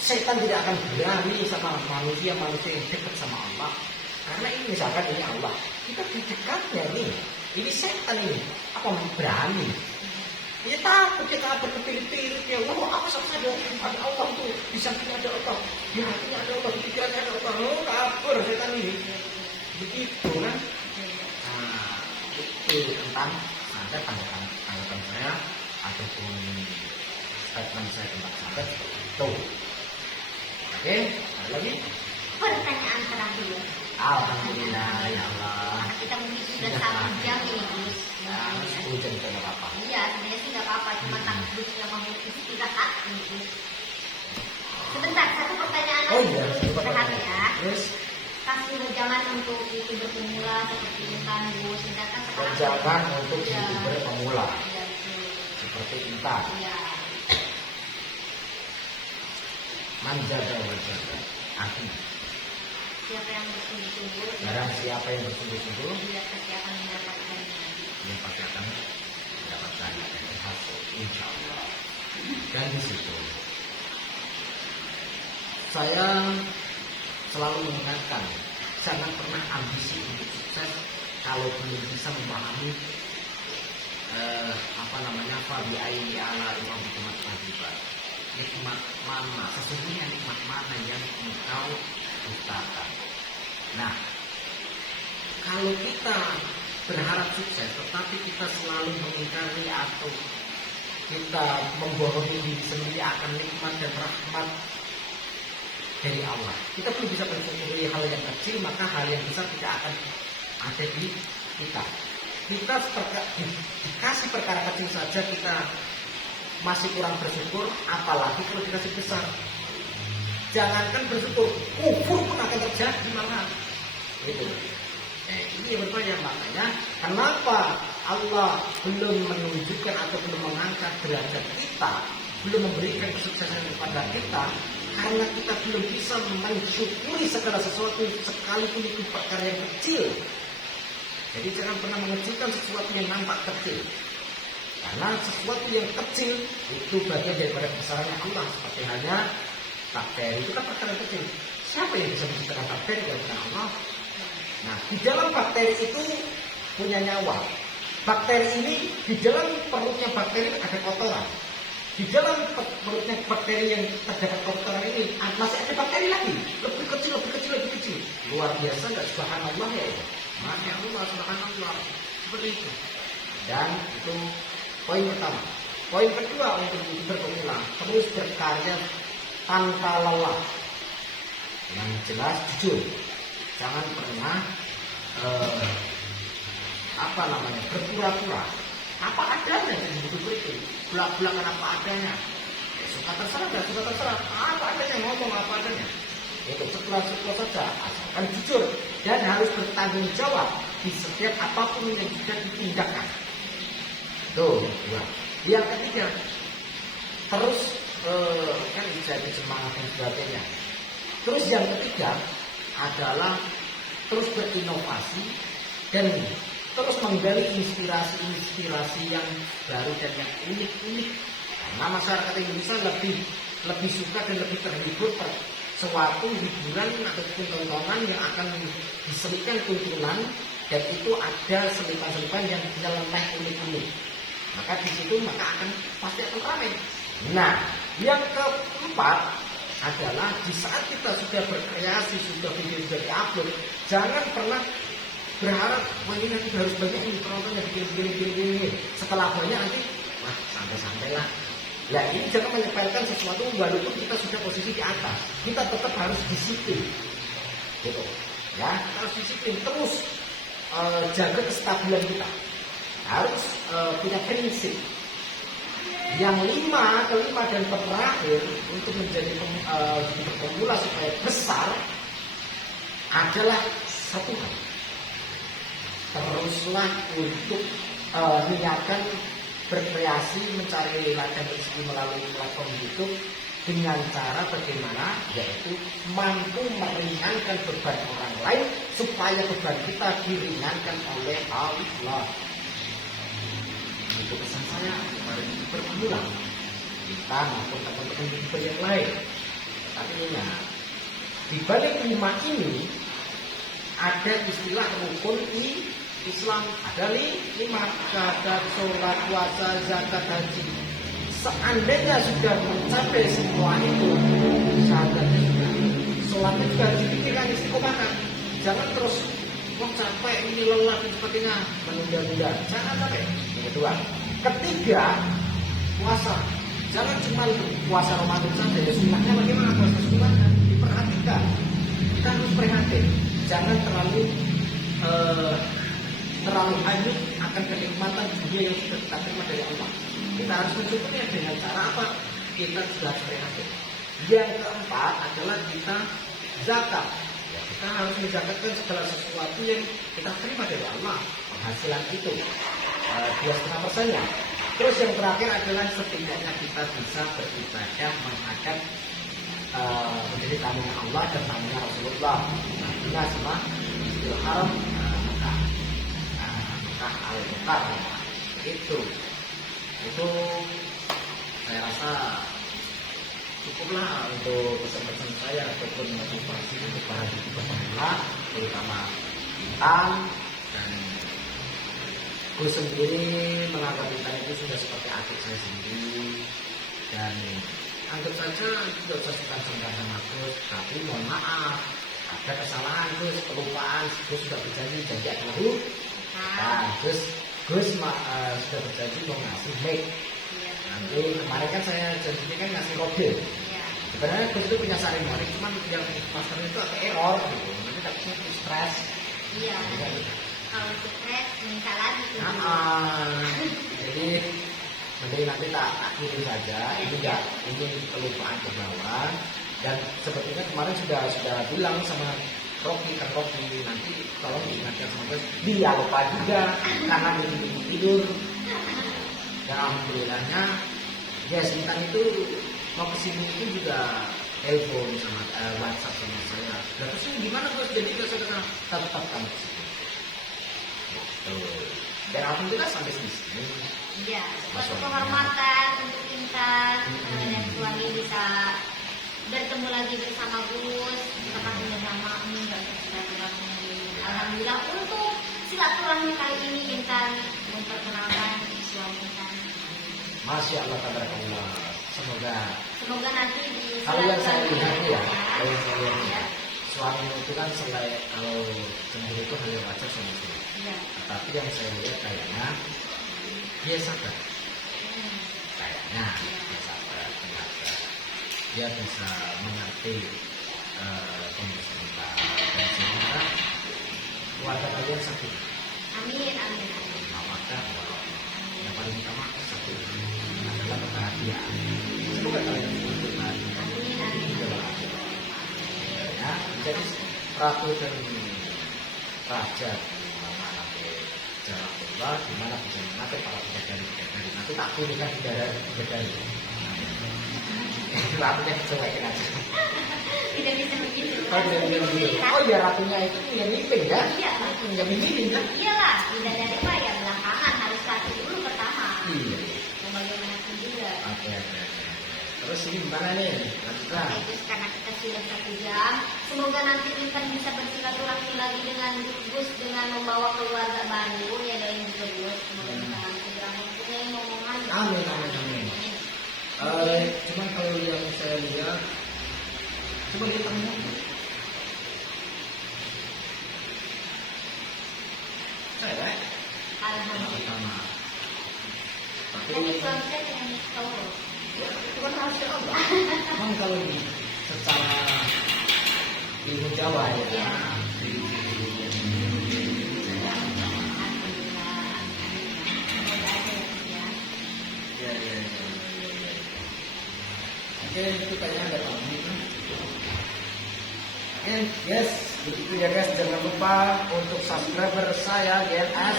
Setan tidak akan berani sama manusia yang dekat sama Allah. Karena ini misalkan ini Allah, kita di dekatnya nih, ini setan ini, apa berani? Ya takut, kita berkepilih-pilih, ya Allah, apa saja ada Allah tuh, di samping ada Allah, di hatinya ada Allah, di pikirannya ada Allah, oh kabur setan ini. Begitu kan? Nah, itu tentang ada tanggapan saya ataupun statement saya tentang sahabat itu. Oke, ada lagi? Pertanyaan terakhir. Alhamdulillah ya Allah. Kita mungkin sudah 1 jam ini Gus. Ya, 10 jam itu nggak apa-apa. Iya, sebenarnya sih nggak apa-apa, cuma takut yang memiliki istirahat gitu. Sebentar, satu pertanyaan lagi. Oh iya, Istirahat ya. terus kasih wejangan untuk youtuber pemula seperti Intan, Bu, sedangkan sekarang Jangan untuk ya, youtuber pemula ya, betul. seperti Intan. Ya, Manjaga wajah aku. siapa yang bersungguh-sungguh, Barang siapa yang bersungguh-sungguh, dia pasti akan mendapatkannya. dia pasti akan mendapatkan hasil, insya Allah. Dan di situ saya selalu mengingatkan, jangan pernah ambisi untuk sukses kalau belum bisa memahami fabi aini ala imam hikmat tabiba. Nikmat mana, sesungguhnya nikmat mana yang engkau dustakan. Nah, kalau kita berharap sukses tetapi kita selalu mengingkari atau kita membohongi diri sendiri akan nikmat dan rahmat dari Allah, kita belum bisa mensyukuri hal yang kecil, maka hal yang besar tidak akan ada di kita. Kita dikasih perkara kecil saja kita masih kurang bersyukur, apalagi kalau dikasih besar. Jangankan bersyukur, kufur pun akan terjadi malah. Itu. Ini yang berbahaya. Makanya kenapa Allah belum menunjukkan atau belum mengangkat derajat kita, belum memberikan kesuksesan kepada kita, karena kita belum bisa mensyukuri segala sesuatu sekalipun itu perkara yang kecil. Jadi jangan pernah mengecilkan sesuatu yang nampak kecil, karena sesuatu yang kecil itu bagian daripada kebesarannya Allah. Seperti halnya bakteri itu kan perkara kecil. Siapa yang bisa menciptakan bakteri kalau bukan Allah? Nah, di dalam bakteri itu punya nyawa. Bakteri ini di dalam perutnya bakteri ada kotoran. Di dalam perutnya bakteri yang terdapat kotoran ini masih ada bakteri lagi, lebih kecil. Luar biasa, nggak? Subhanallah ya. Masya Allah, subhanallah. Seperti itu. Dan itu poin pertama. Poin kedua untuk berpemula, terus berkarya tanpa lelah. Yang jelas jujur. Jangan pernah berpura-pura. Apa adanya jadi youtuber itu. Belak-belakan apa adanya. Suka terserah. Apa adanya, ngomong apa adanya. Itu setelah saja, asalkan jujur dan harus bertanggung jawab di setiap apapun yang sudah ditindakan. Tuh, dua. Yang ketiga, terus kan jadi semangat dan sebagainya. Terus yang ketiga adalah terus berinovasi dan terus menggali inspirasi yang baru dan yang unik. Karena masyarakat Indonesia lebih suka dan lebih terhibur suatu hiburan ataupun tontonan yang akan diselipkan tuntunan, dan itu ada selipan-selipan yang nyeleneh unik-unik. Maka di situ pasti akan ramai. Nah, yang keempat adalah di saat kita sudah berkreasi, sudah video sudah diupload, jangan pernah berharap wah ini nanti harus banyak ini penontonnya begini. Setelah banyak nanti wah santai-santai lah. Nah, ini jangan menyepelekan sesuatu walaupun kita sudah posisi di atas. Kita tetap harus disiplin. Gitu. Ya, kita harus disiplin terus jaga kestabilan kita. Harus punya prinsip. Yang kelima dan terakhir untuk menjadi pemula supaya besar adalah satu hal. Teruslah untuk niatkan berkreasi, mencari nilai dan rezeki melalui platform YouTube dengan cara bagaimana, yaitu mampu meringankan beban orang lain supaya beban kita diringankan oleh Allah. Itu pesan saya kepada youtuber pemula, kita maupun teman-teman youtuber yang lain. Tapi ingat, di balik 5 ini ada istilah rukun Islam. Ada 5: syahadat, sholat, puasa, zakat, haji. Seandainya sudah mencapai semua itu, syahadatnya juga, sholatnya juga harus dipikirkan istiqomahkan. Jangan terus capek, ini lelah dan sebagainya, menunda-nunda. Jangan sampai. Yang kedua. Ketiga, puasa. Jangan cuma puasa Ramadan saja. Ya sunnahnya bagaimana puasa sunnahnya? Diperhatikan. Kita harus prihatin. Jangan terlalu hanyut akan kenikmatan dunia yang sudah kita terima dari Allah. Kita harus mensyukurinya dengan cara apa? Kita sudah prihatin. Yang keempat adalah kita zakat. Kita harus menjaga segala sesuatu yang kita terima dari Allah. Penghasilan itu 2,5%-nya. Terus yang terakhir adalah setidaknya kita bisa beribadah menghadap menjadi tamunya Allah dan tamunya Rasulullah. Nah, sama Haram Mekah Al-Mukarramah itu saya rasa cukuplah untuk pesan-pesan saya ataupun motivasi untuk para pemula, terutama Intan dan gue sendiri menganggap Intan itu sudah seperti adik saya sendiri, dan anggap saja tidak usah sungkan-sungkan sama Gus, tapi mohon maaf ada kesalahan Gus, kelupaan Gus sudah berjanji akan dulu. Nah, Gus sudah berjanji mau ngasih mic. Nanti kemarin kan saya janjinya kan ngasih mobil. Sebenarnya Gus itu punya sarimonik, cuman yang masternya itu agak error gitu. Nanti takutnya itu stres. Iya. Kalau stres minta lagi. Jadi nanti tak akhiri saja. Ini kelupaan ke bawah. Dan sebetulnya kemarin sudah bilang sama Rocky nanti tolong diingatkan sama Gus. Dia lupa juga karena tidur. Dan alhamdulillahnya Intan itu mau kesini itu juga telepon sama WhatsApp sama saya. Nah, terus gimana Gus? Jadi kita tetap kamu kesini. Dan alhamdulillah sampai sini. Iya, suatu kehormatan untuk Intan dan keluarga bisa bertemu lagi bersama Gus. Kita kan sudah lama enggak silaturahmi. Alhamdulillah untuk silaturahmi kali ini Intan memperkenalkan suami Intan. Masya Allah, tabarakallah. Semoga nanti di kalau yang saya lihat ya, suami itu kan selain kalau cemburu itu hal yang wajar sama istri. Iya. Tapi yang saya lihat kayaknya dia sabar. Kayaknya dia sabar, dia bisa mengerti kondisi kita dan semoga keluarga kalian sakit. Amin. Maka yang paling utama satu adalah kebahagiaan. Semoga kalian berbahagia. Ya, jadi ratu dan raja nanti jalan keluar, dimana bisa mengatur para bidadari. Nanti tak pilihkan bidadari. Ratunya dicuekin aja. Tidak bisa begitu. Oh iya, ratunya itu punya mimpin ya? Iya. Punya mimpin kan? Iyalah, tidak dari apa ya belakangan harus ratu dulu pertama. Iya. Bagaimanapun juga. Oke. Terus ini gimana nih? Lanjutlah. Itu karena kita sudah 1 jam. Semoga nanti Intan bisa bersilaturahmi lagi dengan Gus dengan membawa keluarga baru ya dari Gus. Semoga kita segera mempunyai omongan. Amin. Cuman kalau yang saya lihat, coba kita ngomong. Saya Alhamdulillah. Tapi suami saya dengan tahu. Bukan harus Allah. memang kalau secara ilmu Jawa ya. Oke, itu kayaknya ada tamu. Oke, yes, begitu ya guys. Jangan lupa untuk subscriber saya GNS,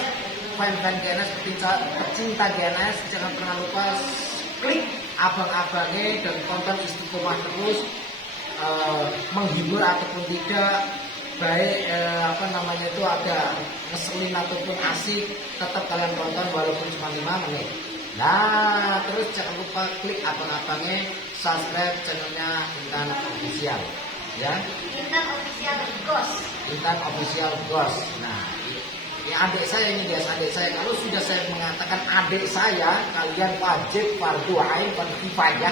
fan GNS, pecinta GNS, jangan pernah lupa klik abang-abangnya dan tonton istiqomah terus, menghibur ataupun tidak, baik itu ada ngeselin ataupun asik, tetap kalian tonton walaupun cuma 5 menit. Nah, terus jangan lupa klik abang-abangnya, subscribe channelnya Intan Official, ya. Intan Official Ghost. Intan Official Ghost. Nah, ini adik saya ini guys, adik saya. Kalau sudah saya mengatakan adik saya, kalian wajib fardu ain fardu kifayah.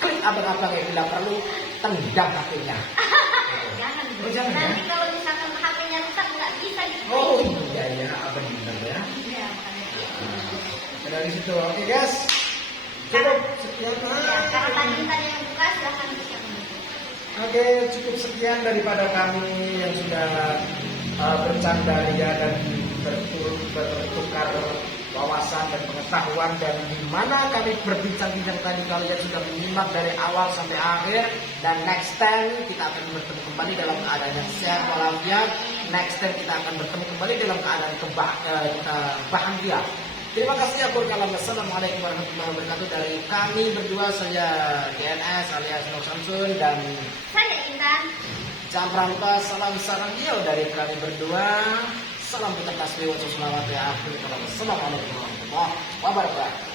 Klik abang-abangnya, bila perlu tendang HP-nya. Jangan. Jangan. Nanti kalau misalkan HP-nya rusak nggak bisa gitu. Oh iya, abang bener ya. Iya, makanya. Dari situ, oke guys. Cukup sekian. Karena tadi Intan yang buka, silahkan bisa. Oke, cukup sekian daripada kami yang sudah bercanda ria dan bertukar wawasan dan dan pengetahuan, dan di mana kami berbincang-bincang tadi kalian sudah menyimak dari awal sampai akhir. Dan next time kita akan bertemu kembali dalam keadaan yang sehat walafiat. Next time kita akan bertemu kembali dalam keadaan bahagia. Terima kasih. Assalamualaikum warahmatullahi wabarakatuh. Dari kami berdua, saya GNS alias Nur Samsun dan Saya Intan. jangan pernah lupa salam sarang hijau dari kami berdua. Salam kita tasbih wa salawat ya akhir. Assalamualaikum warahmatullahi wabarakatuh.